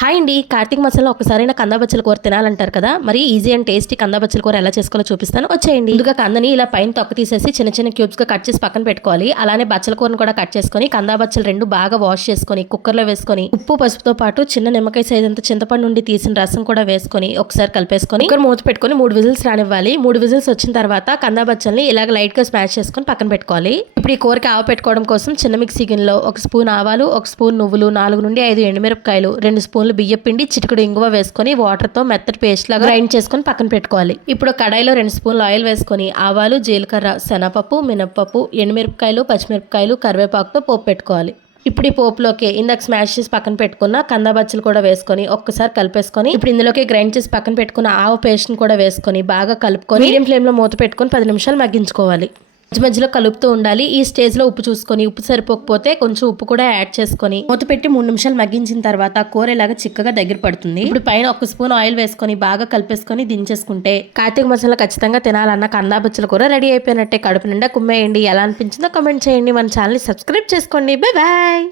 Hi అండి. కార్తీక మాసంలో ఒకసారైనా కందబచ్చల కూర తినాలంటారు కదా. మరి ఈజీ అండ్ టేస్టీ కందబచ్చల కూర ఎలా చేసుకోవాలో చూపిస్తాను. వచ్చేయండి. ముందుగా కందని ఇలా పైన తొక్క తీసేసి చిన్న చిన్న క్యూబ్స్గా కట్ చేసి పక్కన పెట్టుకోవాలి. అలానే బచ్చల కూరను కూడా కట్ చేసుకొని కందాబచ్చలు రెండు బాగా వాష్ చేసుకొని కుక్కర్లో వేసుకొని ఉప్పు పసుపుతో పాటు చిన్న నిమ్మకాయ సైజ్ అంత చింతపండు నుండి తీసిన రసం కూడా వేసుకొని ఒకసారి కలిపేసుకొని కుక్కర్ మూత పెట్టుకొని మూడు విజిల్స్ రానివ్వాలి. మూడు విజిల్స్ వచ్చిన తర్వాత కందాబచ్చల్ని ఇలాగ లైట్గా స్మాష్ చేసుకొని పక్కన పెట్టుకోవాలి. ఇప్పుడు ఈ కూరకి ఆవ పెట్టుకోవడం కోసం చిన్న మిక్సీ గిన్నెలో ఒక స్పూన్ ఆవాలు ఒక స్పూన్ నువ్వులు నాలుగు నుండి ఐదు ఎండుమిరపకాయలు రెండు స్పూన్ స్పూన్లు బియ్య పిండి చిటికెడు ఇంగువ వేసుకొని వాటర్తో మెత్తటి పేస్ట్ లాగా గ్రైండ్ చేసుకొని పక్కన పెట్టుకోవాలి. ఇప్పుడు కడాయిలో రెండు స్పూన్లు ఆయిల్ వేసుకొని ఆవాలు జీలకర్ర శనగపప్పు మినప్పప్పు ఎండుమిరపకాయలు పచ్చిమిరపకాయలు కరివేపాకుతో పోపు పెట్టుకోవాలి. ఇప్పుడు ఈ పోపులోకి ఇందాక స్మాష్ చేసి పక్కన పెట్టుకున్న కంద బచ్చలు కూడా వేసుకొని ఒక్కసారి కలిపేసుకొని ఇప్పుడు ఇందులోకి గ్రైండ్ చేసి పక్కన పెట్టుకున్న ఆవు పేస్ట్ కూడా వేసుకొని బాగా కలుపుకొని మీడియం ఫ్లేమ్లో మూత పెట్టుకొని పది నిమిషాలు మగ్గించుకోవాలి. మధ్య మధ్యలో కలుపుతూ ఉండాలి. ఈ స్టేజ్లో ఉప్పు చూసుకొని ఉప్పు సరిపోకపోతే కొంచెం ఉప్పు కూడా యాడ్ చేసుకొని మూత పెట్టి మూడు నిమిషాలు మగ్గించిన తర్వాత కూర ఇలాగా చిక్కగా దగ్గర పడుతుంది. ఇప్పుడు పైన ఒక స్పూన్ ఆయిల్ వేసుకొని బాగా కలిపేసుకొని దించేసుకుంటే కార్తీక మసాలా ఖచ్చితంగా తినాలన్న కందా బచ్చల కూర రెడీ అయిపోయినట్టే. కడుపు నిండా కుమ్మేయండి. ఎలా అనిపించిందో కామెంట్ చేయండి. మన ఛానల్ సబ్స్క్రైబ్ చేసుకోండి. Bye bye.